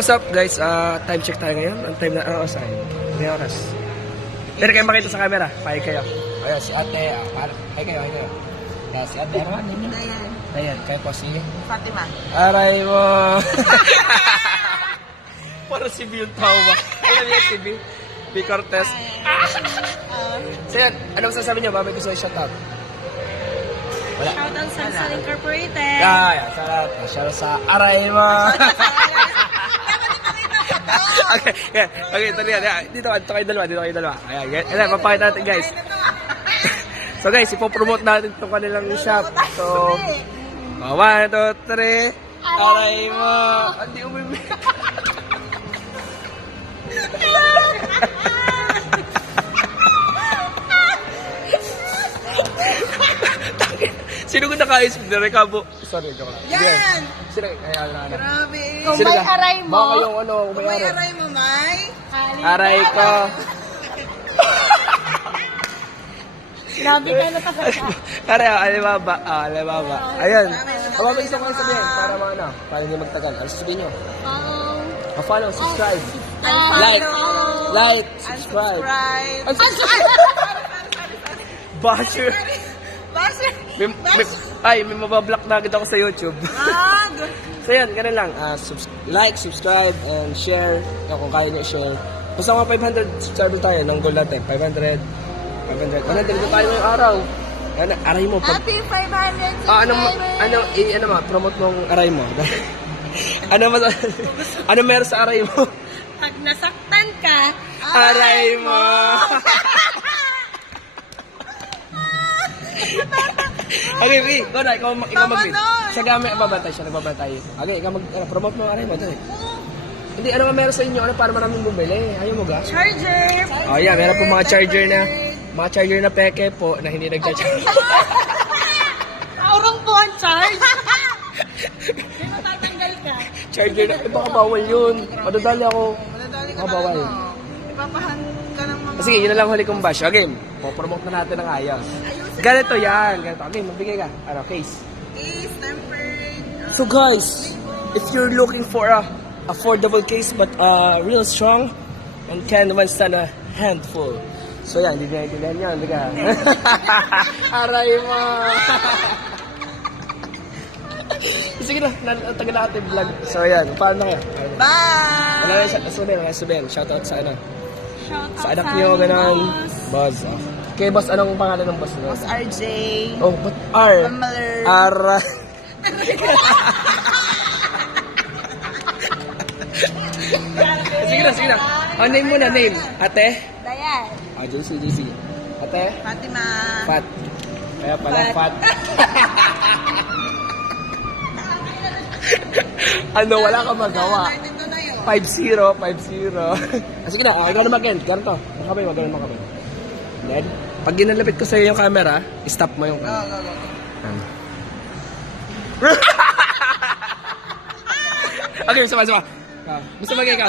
what's up guys? Time check tayo ngayon. Ang time na oras ay. May oras. Pero kayo makita sa camera. Pahay kayo. Ayan, si ate. Hay kayo. Ayan, si ate. Ano ba? Dayan. Kayo po si Fatima. Aray mo. Para si B yung tawa. Alam niya si B. B Cortez. So yan, ano masasabi niyo? Babay ko sa shoutout. Wala. Shoutout sa Sal Incorporated. Shoutout sa Aray mo. Okay, tali yan. Dito kayo dalawa. Ayan, papakita natin guys. So guys, ipopromote natin itong kanilang shop. So, 1, 2, 3. Aray mo. Hindi umimi. Sino ko nakaisip na Recabo? Sorry, joke lang. Yan! Sino? Ayan. Grabe. Kung may aray mo. Baka yung ano, Kung may umayari. aray mo, May. Aray ko. Grabe ka na talaga. Aray, alibaba. Ayun. Kapag gusto ko lang sabihin, para mga ano, para hindi magtagal. Ano sasabihin nyo? Follow, subscribe. Like, subscribe. Basher. May mabablock na agad ako sa YouTube. So yan, ganun lang. Like, subscribe, and share. Kung kaya nyo i-share. Basta mga 500 subscribers tayo ng goal natin. 500. 100 dito tayo ngayong araw. Aray mo. Happy 500 subscribers! Ano promote mong aray mo. Ano meron sa aray mo? Pag nasaktan ka, Aray mo. Okay, V. Go na. Ikaw mag-V. Siya gamit. Siya nagbabantay. Okay, ikaw promote mo ang aray mo. Dali. Hindi, ano nga meron sa inyo? Ano para maraming bumili? Ayaw mo ga? Charger! Oh, yeah. Meron po mga charger na peke po na hindi nagcha-charge. aurang po ang charge. Hindi matatanggal ka. Charger na. Baka bawal yun. Madadali ako. Madadali ka Bawal. na, ano. Ipapahan ka ng mga... Sige, yun na lang huli kong bash. Okay, promote na natin ng ayos. Ganito yan. Okay, magbigay ka. Case. Case, tempered. So guys, if you're looking for a affordable case but real strong and can withstand a handful. So yan, hindi nyo yan. Hindi ka. Aray mo. Sige na, tagal na ating vlog. So yan, paano kayo? Bye! Ano na sabihin? Shoutout sa ano? Shoutout Sa anak niyo, ganun. boss. Boss. Okay, boss, anong pangalan ng boss? Boss RJ. Oh, but R. Pamaler. Ara. Sige na. Name mo na, name. Ate? Dayan. JC. Ate? Fatima. Fat. Kaya pala fat. Ano, wala ka magawa. Ito na yun. 5-0. Sige na, ikaw na mag-end. Ganito. Makabay. Then, pag ginalapit ko sa'yo yung camera, stop mo yung camera. Okay, sama. Gusto mo ikaw.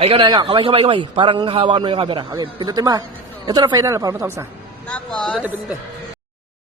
Ay, ikaw na. Kamay. Parang hawakan mo yung camera. Okay, pindutin mo. Ito na final para matapos na. Tapos, Pindutin.